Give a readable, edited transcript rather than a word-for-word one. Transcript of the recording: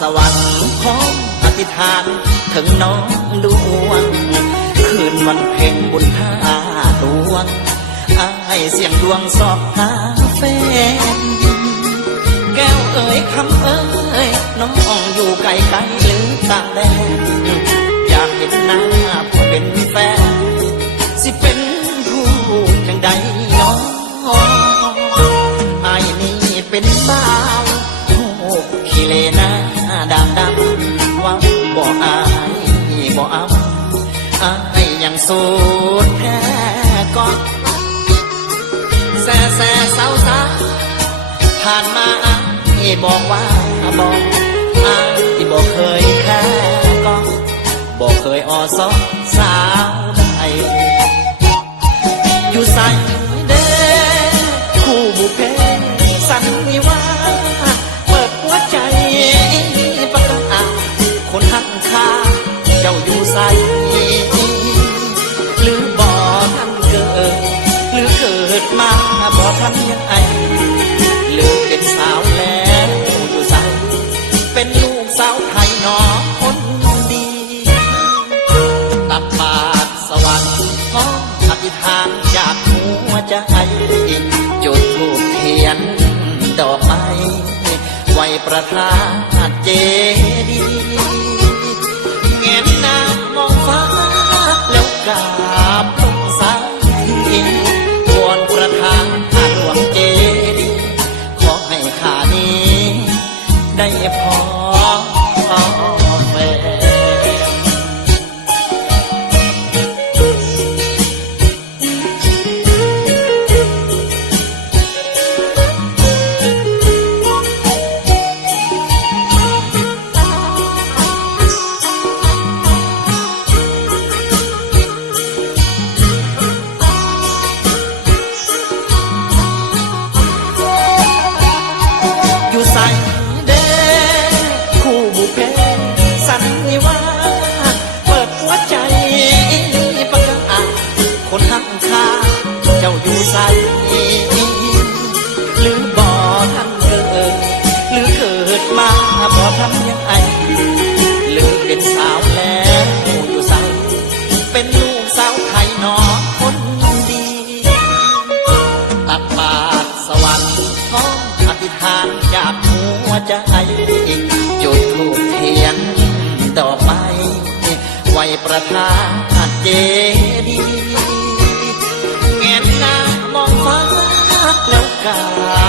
สวรรค์พร้อมอธิษฐานถึงน้องดวงคืนวันเพ็ญบุญท่าดวงอ้ายเสียงดวงสอบหาแฟนแก้วเอ๋ยคำเอ๋ยน้องอยู่ไกลไกลหรือต่างแดนอยากเห็นหน้าพอเป็นแฟนสิเป็นผู้จังใดน้องอ้ายนี่เป็นบ่าวขี้เลหน้าดำว่าบ่อายบ่เอาอ้ายยังสูดแพ้ก่อนแซ่เศร้าซาผ่านมาบอกว่าบอกอ้ายบอกเคยแค่ก็บอกเคยอสอสาวใดอยู่ใส่เด้คู่บุพเพสันนิวาสเปิดหัวใจประกาศคนหักคาเจ้าอยู่ใส่หรือบ่ทันเกิดหรือเกิดมาบ่ทันยังไงหรือเป็นสาวแล้วอยู่ใส่เป็นลูกสาวไทยนอคนดีตักบาตรสวรรค์พร้อมอธิษฐานจากหัวใจจุดธูปเทียนดอกไม้ไว้ประทานเจดีย์เงยหน้ามองฟ้าแล้วกราบลงสายทีวอนประทานหลวงเจดีย์ขอให้ข้านี้ได้พอแฟนหรือบ่ทันเกิดหรือเกิดมาบ่ทำยังไงหรือเป็นสาวแล้วอยู่ใส่เป็นลูกสาวไทยนอคนดีตักบาตรสวรรค์พร้อมอธิษฐานจากหัวใจจุดธูปเทียนดอกไม้ไว้ประทานเจดีย์เงยหน้ามองฟ้าแล้วกา